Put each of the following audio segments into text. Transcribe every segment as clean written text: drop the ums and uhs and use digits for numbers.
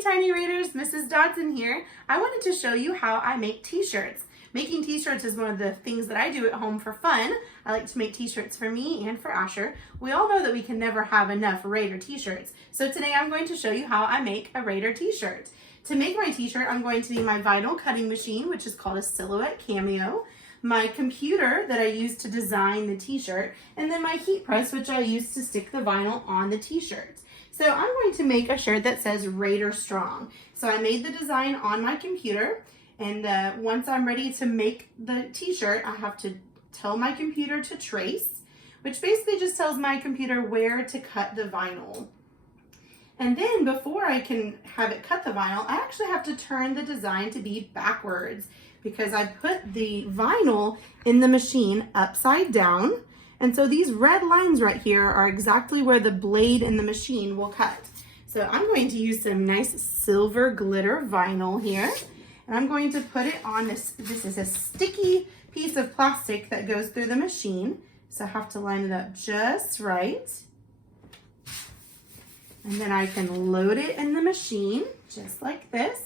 Hey Tiny Raiders, Mrs. Dodson here. I wanted to show you how I make t-shirts. Making t-shirts is one of the things that I do at home for fun. I like to make t-shirts for me and for Asher. We all know that we can never have enough Raider t-shirts. So today I'm going to show you how I make a Raider t-shirt. To make my t-shirt, I'm going to need my vinyl cutting machine, which is called a Silhouette Cameo, my computer that I use to design the t-shirt, and then my heat press, which I use to stick the vinyl on the t-shirt. So I'm going to make a shirt that says Raider Strong. So I made the design on my computer, and once I'm ready to make the t-shirt, I have to tell my computer to trace, which basically just tells my computer where to cut the vinyl. And then before I can have it cut the vinyl, I actually have to turn the design to be backwards because I put the vinyl in the machine upside down. And so these red lines right here are exactly where the blade in the machine will cut. So I'm going to use some nice silver glitter vinyl here. And I'm going to put it on this is a sticky piece of plastic that goes through the machine. So I have to line it up just right. And then I can load it in the machine, just like this.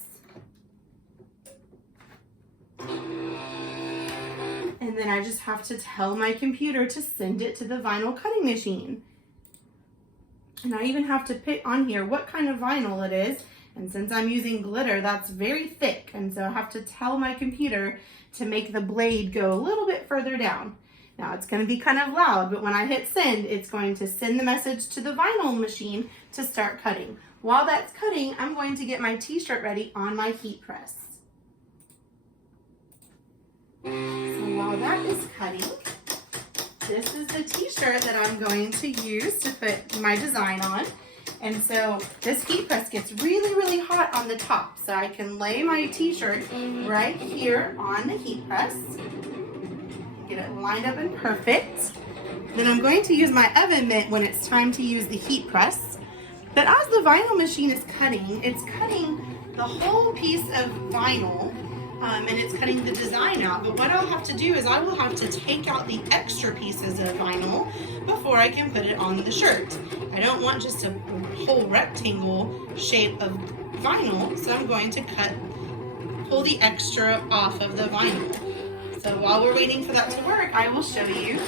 And then I just have to tell my computer to send it to the vinyl cutting machine. And I even have to pick on here what kind of vinyl it is. And since I'm using glitter, that's very thick. And so I have to tell my computer to make the blade go a little bit further down. Now it's going to be kind of loud, but when I hit send, it's going to send the message to the vinyl machine to start cutting. While that's cutting, I'm going to get my t-shirt ready on my heat press. So while that is cutting, this is the t-shirt that I'm going to use to put my design on. And so this heat press gets really, really hot on the top. So I can lay my t-shirt right here on the heat press. Get it lined up and perfect. Then I'm going to use my oven mitt when it's time to use the heat press. But as the vinyl machine is cutting, it's cutting the whole piece of vinyl and it's cutting the design out. But what I'll have to do is I will have to take out the extra pieces of vinyl before I can put it on the shirt. I don't want just a whole rectangle shape of vinyl, so I'm going to pull the extra off of the vinyl. So while we're waiting for that to work, I will show you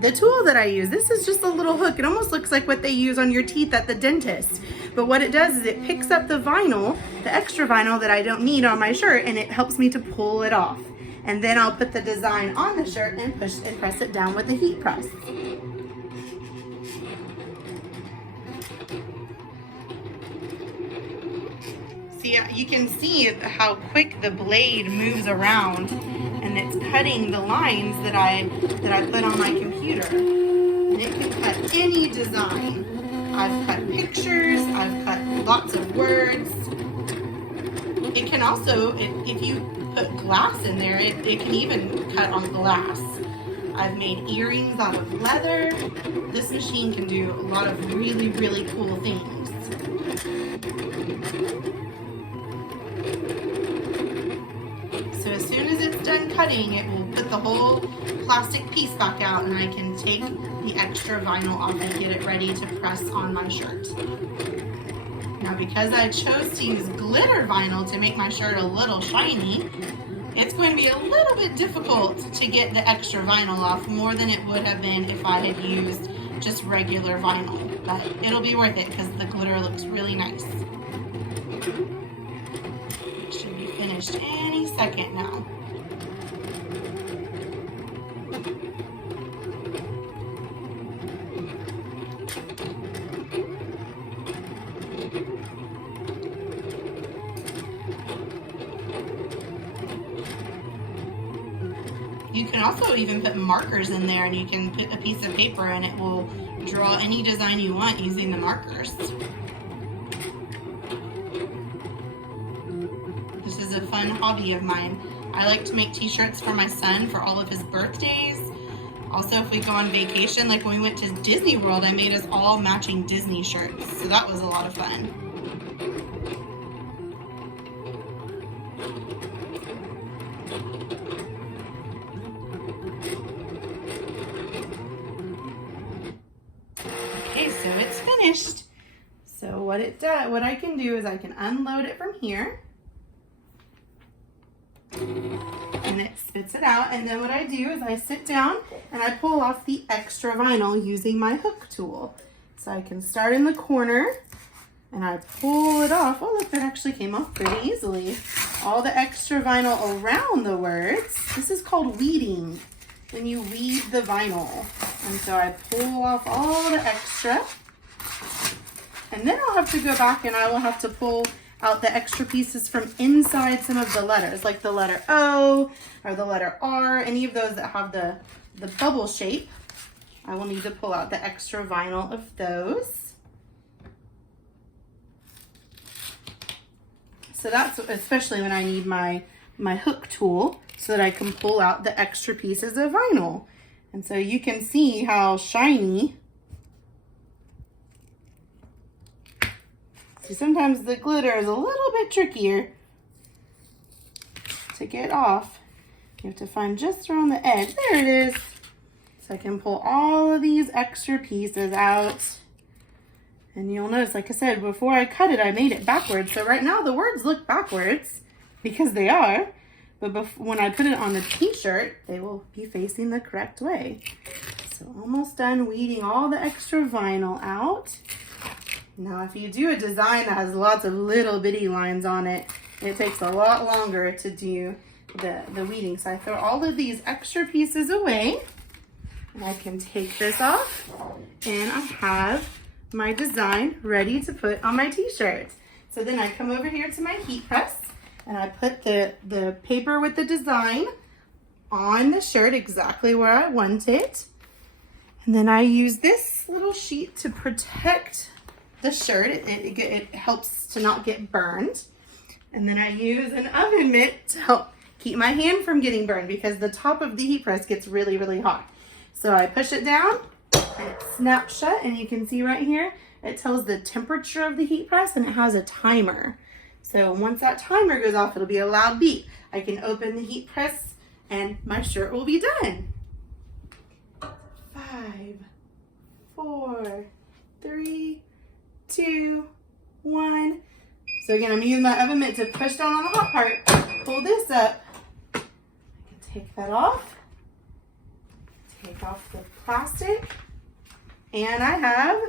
the tool that I use. This is just a little hook. It almost looks like what they use on your teeth at the dentist. But what it does is it picks up the vinyl, the extra vinyl that I don't need on my shirt, and it helps me to pull it off. And then I'll put the design on the shirt and push and press it down with the heat press. See, you can see how quick the blade moves around, and it's cutting the lines that I put on my computer. And it can cut any design. I've cut pictures, I've cut lots of words. It can also, if you put glass in there, it can even cut on glass. I've made earrings out of leather. This machine can do a lot of really, really cool things. So as soon as it's done cutting, it will put the whole plastic piece back out, and I can take the extra vinyl off and get it ready to press on my shirt. Now because I chose to use glitter vinyl to make my shirt a little shiny, it's going to be a little bit difficult to get the extra vinyl off, more than it would have been if I had used just regular vinyl. But it'll be worth it because the glitter looks really nice. It should be finished any second now. You can also even put markers in there, and you can put a piece of paper and it will draw any design you want using the markers. This is a fun hobby of mine. I like to make t-shirts for my son for all of his birthdays. Also, if we go on vacation, like when we went to Disney World, I made us all matching Disney shirts. So that was a lot of fun. Okay, so it's finished. So what what I can do is I can unload it from here. And it spits it out. And then what I do is I sit down and I pull off the extra vinyl using my hook tool. So I can start in the corner and I pull it off. Oh, look, that actually came off pretty easily. All the extra vinyl around the words. This is called weeding, when you weed the vinyl. And so I pull off all the extra. And then I'll have to go back and I will have to pull out the extra pieces from inside some of the letters, like the letter O or the letter R, any of those that have the bubble shape. I will need to pull out the extra vinyl of those. So that's especially when I need my hook tool so that I can pull out the extra pieces of vinyl. And so you can see how shiny. See, sometimes the glitter is a little bit trickier to get off. You have to find just around the edge. There it is. So I can pull all of these extra pieces out. And you'll notice, like I said, before I cut it, I made it backwards. So right now the words look backwards because they are. But when I put it on the t-shirt, they will be facing the correct way. So almost done weeding all the extra vinyl out. Now, if you do a design that has lots of little bitty lines on it, it takes a lot longer to do the weeding. So I throw all of these extra pieces away. And I can take this off. And I have my design ready to put on my t-shirt. So then I come over here to my heat press. And I put the paper with the design on the shirt exactly where I want it. And then I use this little sheet to protect the shirt. It helps to not get burned. And then I use an oven mitt to help keep my hand from getting burned because the top of the heat press gets really, really hot. So I push it down and it snaps shut, and you can see right here, it tells the temperature of the heat press and it has a timer. So once that timer goes off, it'll be a loud beep. I can open the heat press and my shirt will be done. 5, 4, 3, 2, 1. So again, I'm using my oven mitt to push down on the hot part. Pull this up. I can take that off. Take off the plastic. And I have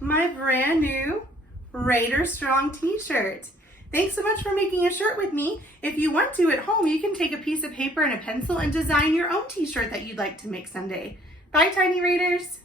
my brand new Raider Strong t-shirt. Thanks so much for making a shirt with me. If you want to at home, you can take a piece of paper and a pencil and design your own t-shirt that you'd like to make someday. Bye, Tiny Raiders.